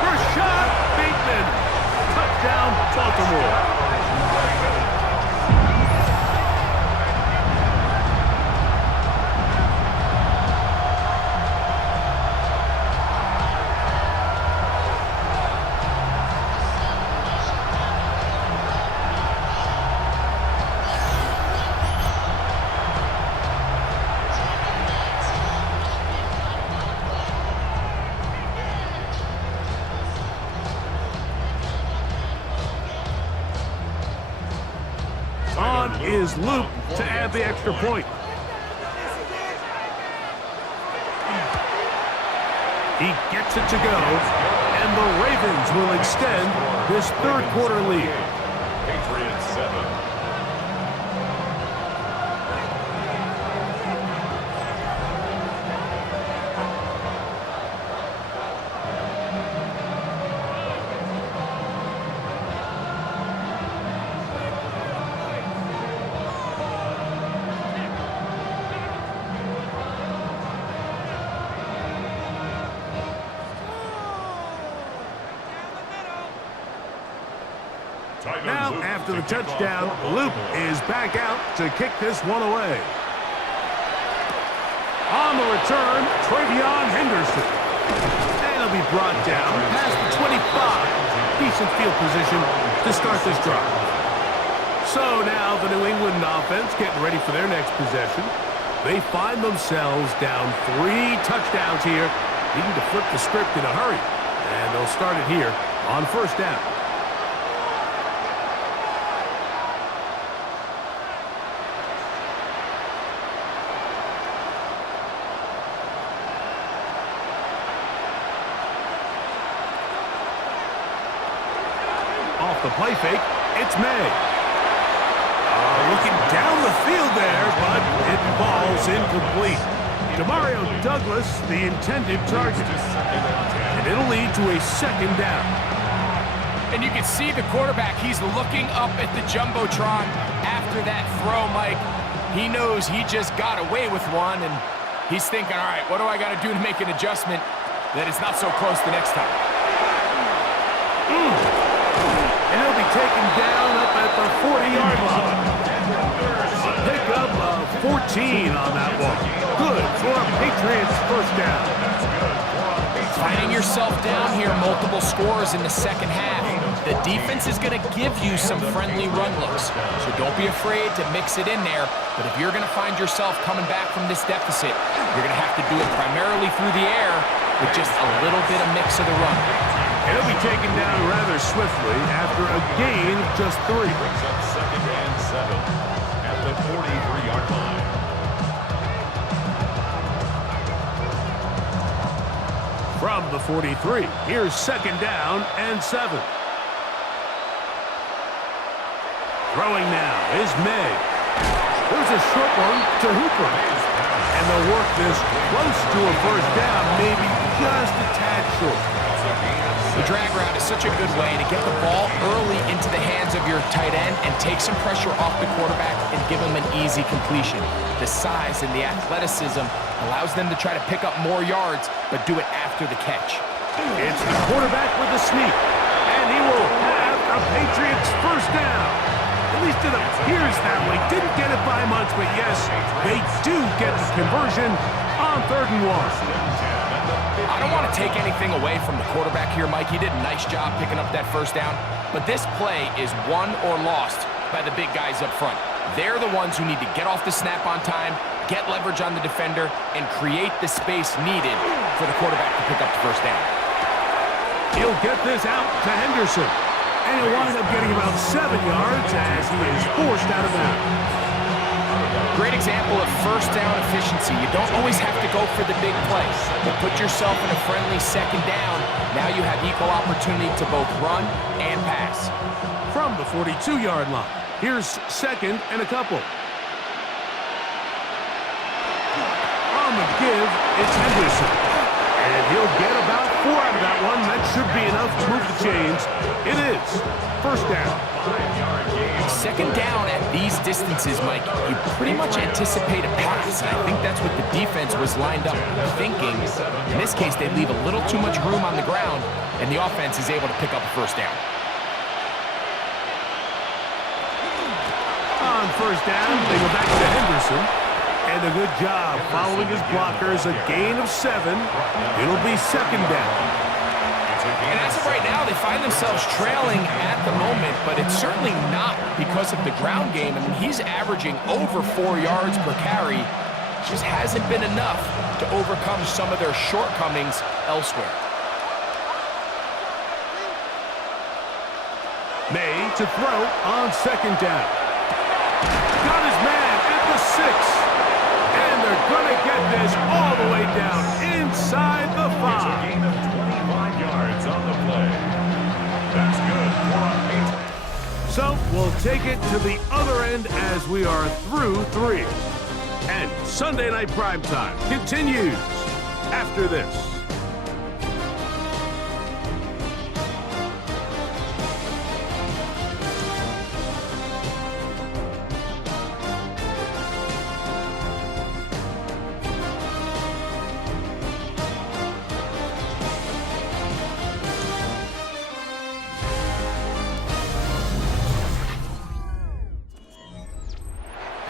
Rashad Bateman. Touchdown, Baltimore. Is Luke to add the extra point. He gets it to go, and the Ravens will extend this 3rd quarter lead. Patriots 7. Now, after the touchdown, Luke is back out to kick this one away. On the return, Travion Henderson. And he'll be brought down past the 25. Decent field position to start this drive. So now the New England offense getting ready for their next possession. They find themselves down 3 touchdowns here, needing to flip the script in a hurry. And they'll start it here on first down. The play fake, it's May. Looking down the field there, but it falls incomplete. Demario Douglas, the intended target. And it'll lead to a 2nd down. And you can see the quarterback, he's looking up at the Jumbotron after that throw, Mike. He knows he just got away with one, and he's thinking, all right, what do I got to do to make an adjustment that it's not so close the next time? And he'll be taken down up at the 40-yard line. A pickup of 14 on that one. Good for a Patriots first down. Finding yourself down here, multiple scores in the second half. The defense is going to give you some friendly run looks, so don't be afraid to mix it in there. But if you're going to find yourself coming back from this deficit, you're going to have to do it primarily through the air with just a little bit of mix of the run. He'll be taken down rather swiftly after a gain of just 3. Brings up 2nd and 7 at the 43-yard line. From the 43, here's 2nd down and 7. Throwing now is May. There's a short one to Hooper. And they'll work this close to a first down, maybe just a tad short. The drag route is such a good way to get the ball early into the hands of your tight end and take some pressure off the quarterback and give him an easy completion. The size and the athleticism allows them to try to pick up more yards, but do it after the catch. It's the quarterback with the sneak, and he will have a Patriots first down. At least it appears that way. Didn't get it by much, but yes, they do get the conversion on 3rd and 1. I don't want to take anything away from the quarterback here, Mike. He did a nice job picking up that first down, but this play is won or lost by the big guys up front. They're the ones who need to get off the snap on time, get leverage on the defender, and create the space needed for the quarterback to pick up the first down. He'll get this out to Henderson. And he'll wind up getting about 7 yards as he is forced out of bounds. Great example of first down efficiency. You don't always have to go for the big play, but put yourself in a friendly 2nd down. Now you have equal opportunity to both run and pass. From the 42-yard line, here's 2nd and a couple. On the give, it's Henderson. And he'll get about 4 out of that one. That should be enough to move the chains. It is first down. 2nd down at these distances, Mike, you pretty much anticipate a pass, and I think that's what the defense was lined up thinking. In this case, they leave a little too much room on the ground, and the offense is able to pick up a first down. On first down, they go back to Henderson. And a good job following his blockers, a gain of 7. It'll be 2nd down. And as of right now, they find themselves trailing at the moment, but it's certainly not because of the ground game. I mean, he's averaging over 4 yards per carry. Just hasn't been enough to overcome some of their shortcomings elsewhere. May to throw on 2nd down. Got his man at the 6. And they're going to get this all the way down inside the 5. Gain of 25 yards on the play. That's good for a Patriots. So we'll take it to the other end as we are through 3. And Sunday Night Primetime continues after this.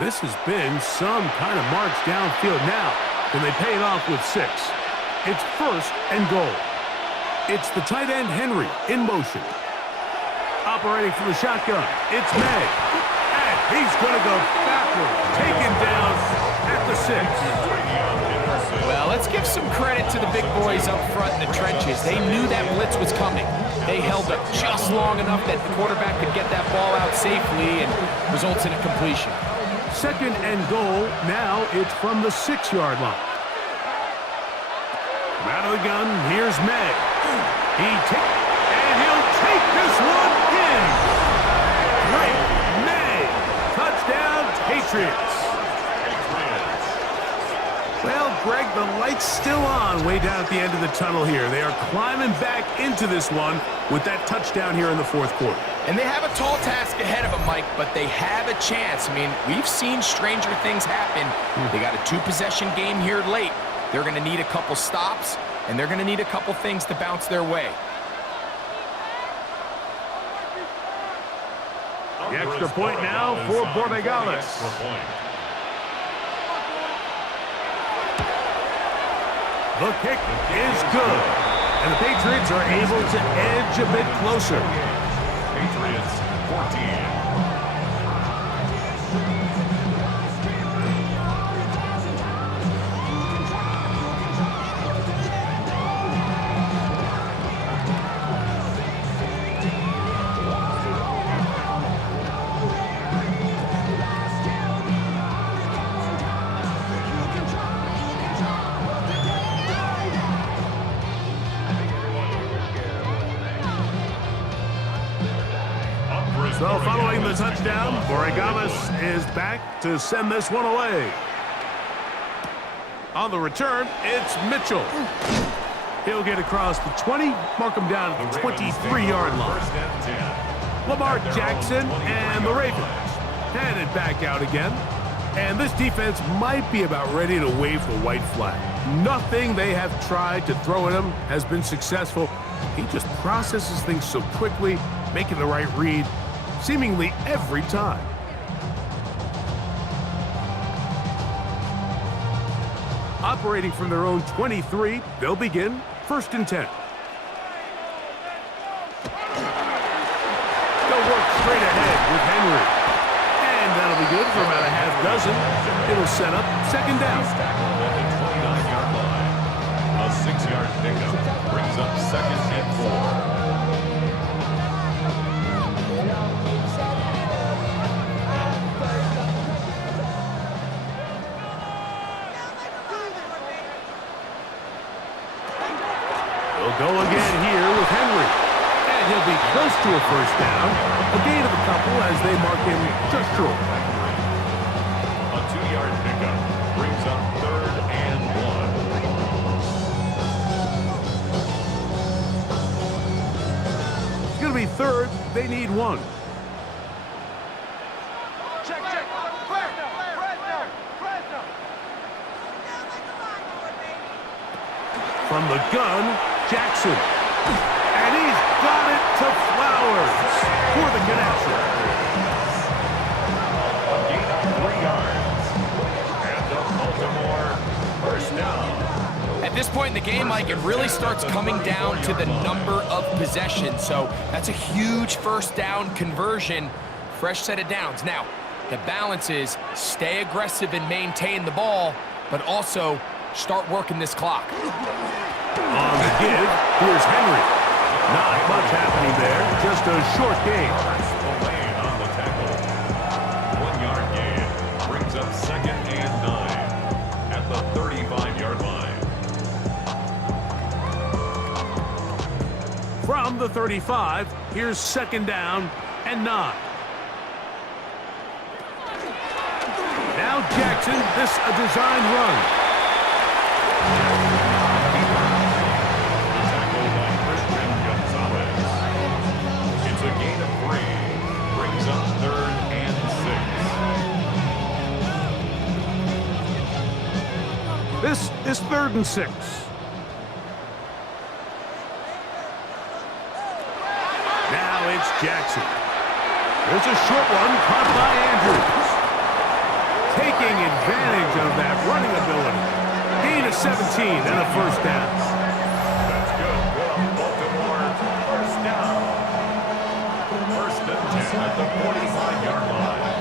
This has been some kind of march downfield now. Can they pay it off with 6? It's 1st and goal. It's the tight end Henry in motion. Operating from the shotgun, it's May. And he's going to go backward, taken down at the 6. Well, let's give some credit to the big boys up front in the trenches. They knew that blitz was coming. They held up just long enough that the quarterback could get that ball out safely and results in a completion. 2nd and goal. Now it's from the 6-yard line. Out of the gun, here's May. And he'll take this one in. Great May. Touchdown, Patriots. Well, Greg, the light's still on way down at the end of the tunnel here. They are climbing back into this one with that touchdown here in the 4th quarter. And they have a tall task ahead of them, Mike, but they have a chance. I mean, we've seen stranger things happen. They got a 2-possession game here late. They're going to need a couple stops, and they're going to need a couple things to bounce their way. The extra point now for Borregales. The kick is good. And the Patriots are able to edge a bit closer. Patriots 14. So following the touchdown, Borregales is back to send this one away. On the return, it's Mitchell. He'll get across the 20, mark him down at the 23-yard line. Lamar Jackson and the Ravens headed back out again. And this defense might be about ready to wave the white flag. Nothing they have tried to throw at him has been successful. He just processes things so quickly, making the right read seemingly every time. Operating from their own 23, they'll begin 1st and 10. They'll work straight ahead with Henry. And that'll be good for about a half dozen. It'll set up 2nd down. At the 29-yard line. A 6-yard pickup brings up 2nd and 4. Go again here with Henry. And he'll be close to a 1st down. A gain of a couple as they mark him just short. A 2-yard pickup brings up 3rd and 1. It's going to be 3rd. They need 1. From the gun, Jackson. And he's got it to Flowers for the connection. A gain of 3 yards. And a Baltimore 1st down. At this point in the game, Mike, it really starts coming down to the number of possessions. So that's a huge 1st down conversion. Fresh set of downs. Now, the balance is stay aggressive and maintain the ball, but also start working this clock. On the give, here's Henry. Not much happening there, just a short gain. Lane on the tackle. 1-yard gain brings up 2nd and 9 at the 35-yard line. From the 35, here's 2nd down and 9. Now Jackson, this a design run. This is 3rd and 6. Now it's Jackson. There's a short one caught by Andrews. Taking advantage of that running ability. Gain of 17 and a 1st down. That's good. Baltimore 1st down. 1st and 10 at the 45-yard line.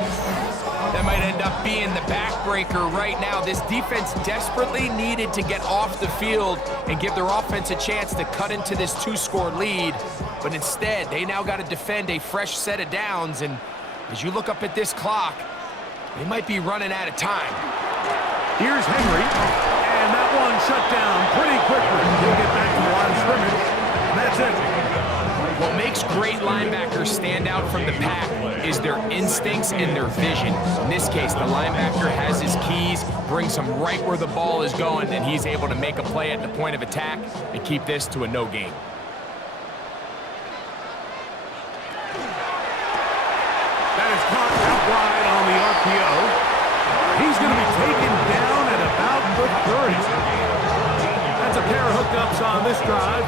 That might end up being the backbreaker right now. This defense desperately needed to get off the field and give their offense a chance to cut into this 2-score lead. But instead, they now got to defend a fresh set of downs. And as you look up at this clock, they might be running out of time. Here's Henry. And that one shut down pretty quickly. He'll get back to the line of scrimmage. And that's it. What makes great linebackers stand out from the pack is their instincts and their vision. In this case, the linebacker has his keys, brings him right where the ball is going, and he's able to make a play at the point of attack and keep this to a no gain. That is caught out wide on the RPO. He's going to be taken down at about the 30. That's a pair of hookups on this drive.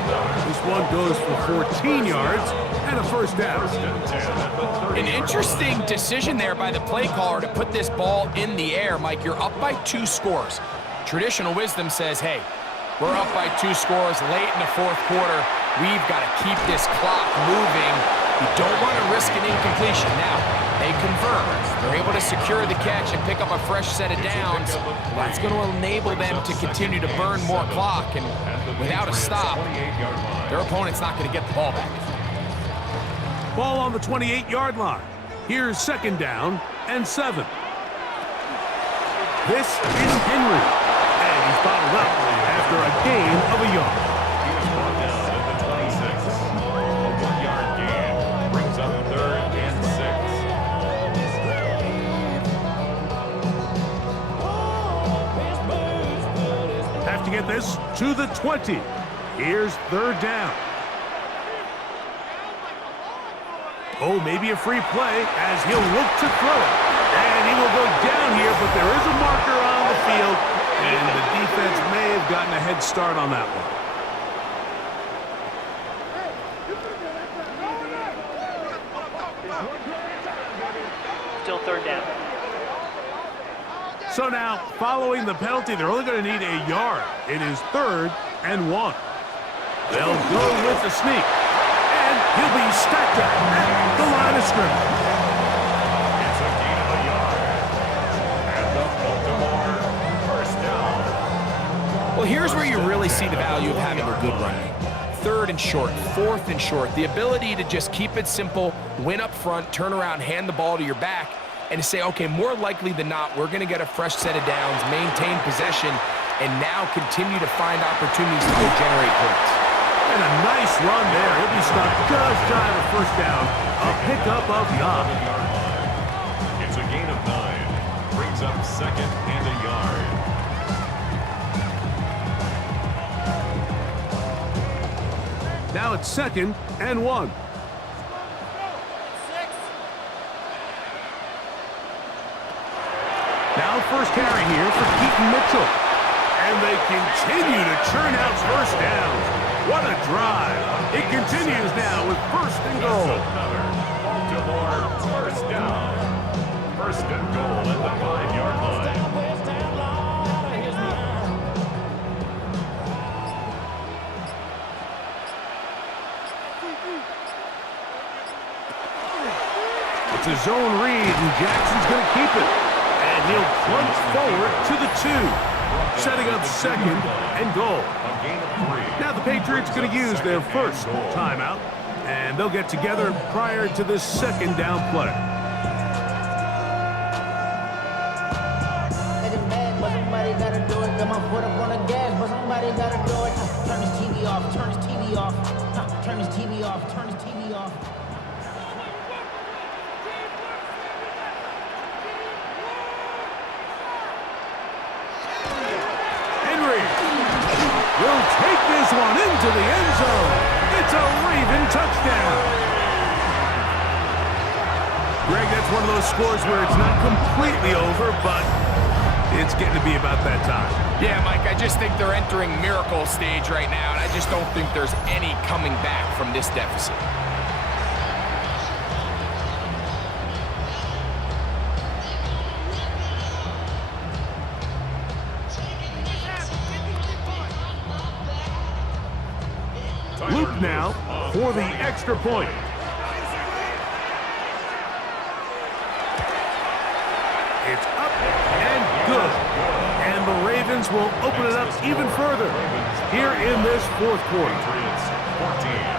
This one goes for 14 yards and a first down. An interesting decision there by the play caller to put this ball in the air. Mike, you're up by 2 scores. Traditional wisdom says, hey, we're up by 2 scores late in the fourth quarter. We've got to keep this clock moving. You don't want to risk an incompletion. Now, they convert. They're able to secure the catch and pick up a fresh set of downs. That's going to enable them to continue to burn more clock. And without a stop, their opponent's not going to get the ball back. Ball on the 28-yard line. Here's second down and 7. This is Henry. And he's bottled up after a gain of a yard. He was brought down at the 26. A 1-yard gain brings up 3rd and 6. Have to get this to the 20. Here's 3rd down. Oh, maybe a free play as he'll look to throw it. And he will go down here, but there is a marker on the field, and the defense may have gotten a head start on that one. Still 3rd down. So now, following the penalty, they're only going to need a yard. It is 3rd and 1. They'll go with the sneak. And he'll be stacked up at the line of scrimmage. It's a gain of a yard. And the Baltimore first down. Well, here's where you really see the value of having a good run game. 3rd and short, 4th and short. The ability to just keep it simple, win up front, turn around, hand the ball to your back, and to say, okay, more likely than not, we're going to get a fresh set of downs, maintain possession, and now continue to find opportunities to go generate points. And a nice run there. He'll be stopped just shy of a first down. A pickup of 9. It's a gain of 9. Brings up 2nd and a yard. Now it's 2nd and 1. Now first carry here for Keaton Mitchell. And they continue to churn out first downs. What a drive. It continues now with 1st and goal. Another Baltimore first down. 1st and goal at the 5-yard line. It's a zone read, and Jackson's going to keep it. And he'll plunge forward to the 2, setting up 2nd and goal. A gain of 3. Now the Patriots going to use their first timeout, and they'll get together prior to this 2nd down play. Make it mad, but somebody gotta do it. Got my foot up on the gas, but somebody gotta do it. Turn his TV off, turn his TV off. Turn his TV off, turn his TV off. Will take this one into the end zone. It's a Raven touchdown. Greg, that's one of those scores where it's not completely over, but it's getting to be about that time. Yeah, Mike, I just think they're entering miracle stage right now, and I just don't think there's any coming back from this deficit. Luke now for the extra point. It's up and good. And the Ravens will open it up even further here in this 4th quarter. Patriots 14.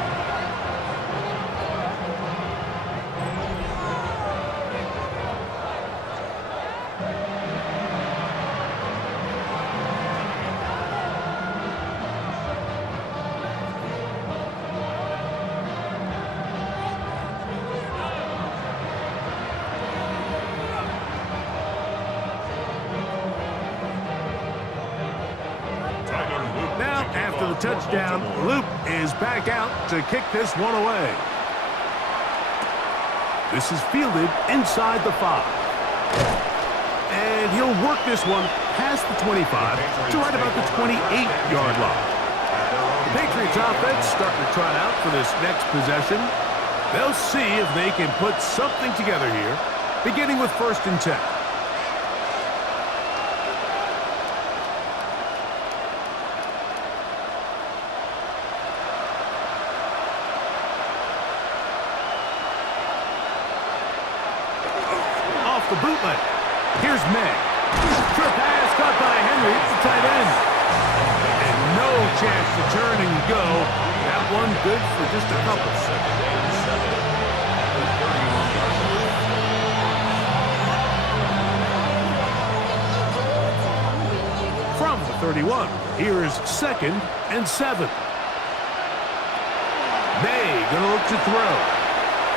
Now, after the touchdown, Luke is back out to kick this one away. This is fielded inside the 5. And he'll work this one past the 25 to right about the 28-yard line. Patriots offense starting to trot out for this next possession. They'll see if they can put something together here, beginning with 1st and 10. Off the bootleg. Here's May. Short pass caught by Henry. It's the tight end. And no chance to turn and go. That one good for just a couple. From the 31, here's 2nd and 7. May gonna look to throw.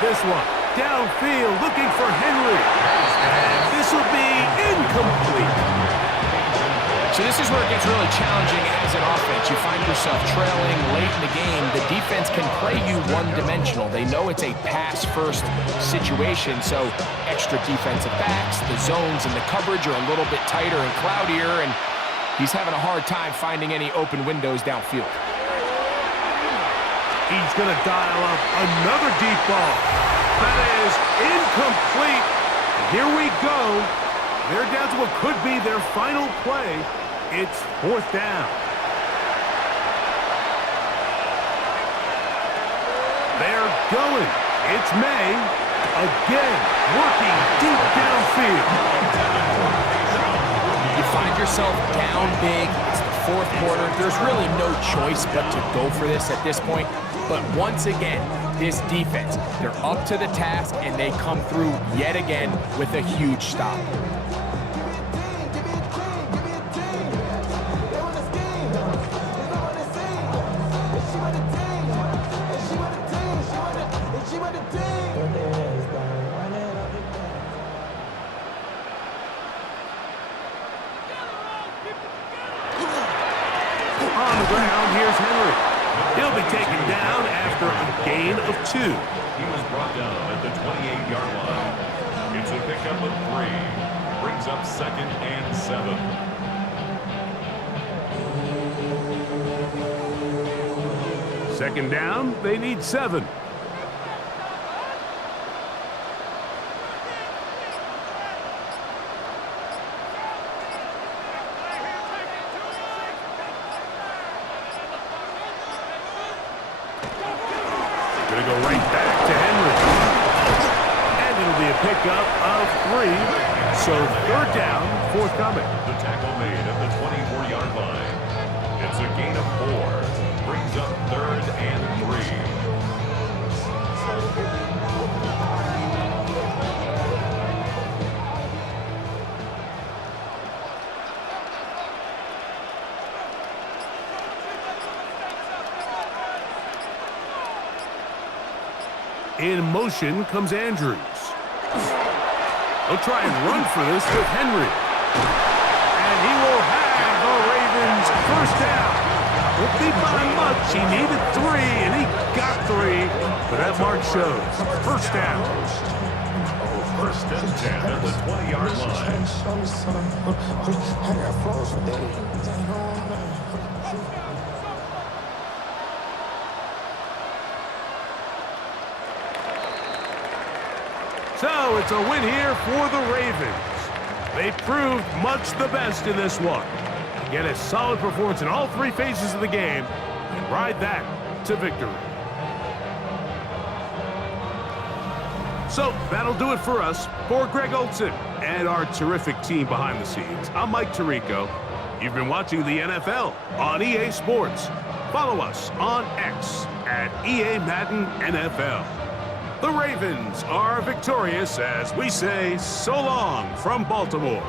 This one downfield looking for Henry. And this will be incomplete. So this is where it gets really challenging as an offense. You find yourself trailing late in the game. The defense can play you one-dimensional. They know it's a pass-first situation, so extra defensive backs, the zones and the coverage are a little bit tighter and cloudier, and he's having a hard time finding any open windows downfield. He's going to dial up another deep ball. That is incomplete. Here we go. They're down to what could be their final play. It's 4th down. They're going. It's May. Again, working deep downfield. You find yourself down big. It's the 4th quarter. There's really no choice but to go for this at this point. But once again, this defense, they're up to the task, and they come through yet again with a huge stop. On the ground, here's Henry. He'll be taken down after a gain of 2. He was brought down at the 28-yard line. It's a pickup of 3. Brings up 2nd and 7. Second down, they need 7. Gonna go right back to Henry. And it'll be a pickup of 3. So 3rd down, forthcoming. The tackle made at the 24-yard line. It's a gain of 4. Brings up 3rd and 3. In motion comes Andrews. They'll try and run for this with Henry. And he will have the Ravens 1st down. Won't be by much. He needed 3, and he got 3. But that mark shows 1st down. 1st and 10 at the 20-yard line. So it's a win here for the Ravens. They proved much the best in this one. Get a solid performance in all 3 phases of the game and ride that to victory. So that'll do it for us. For Greg Olson and our terrific team behind the scenes, I'm Mike Tirico. You've been watching the NFL on EA Sports. Follow us on X at EA Madden NFL. The Ravens are victorious as we say so long from Baltimore.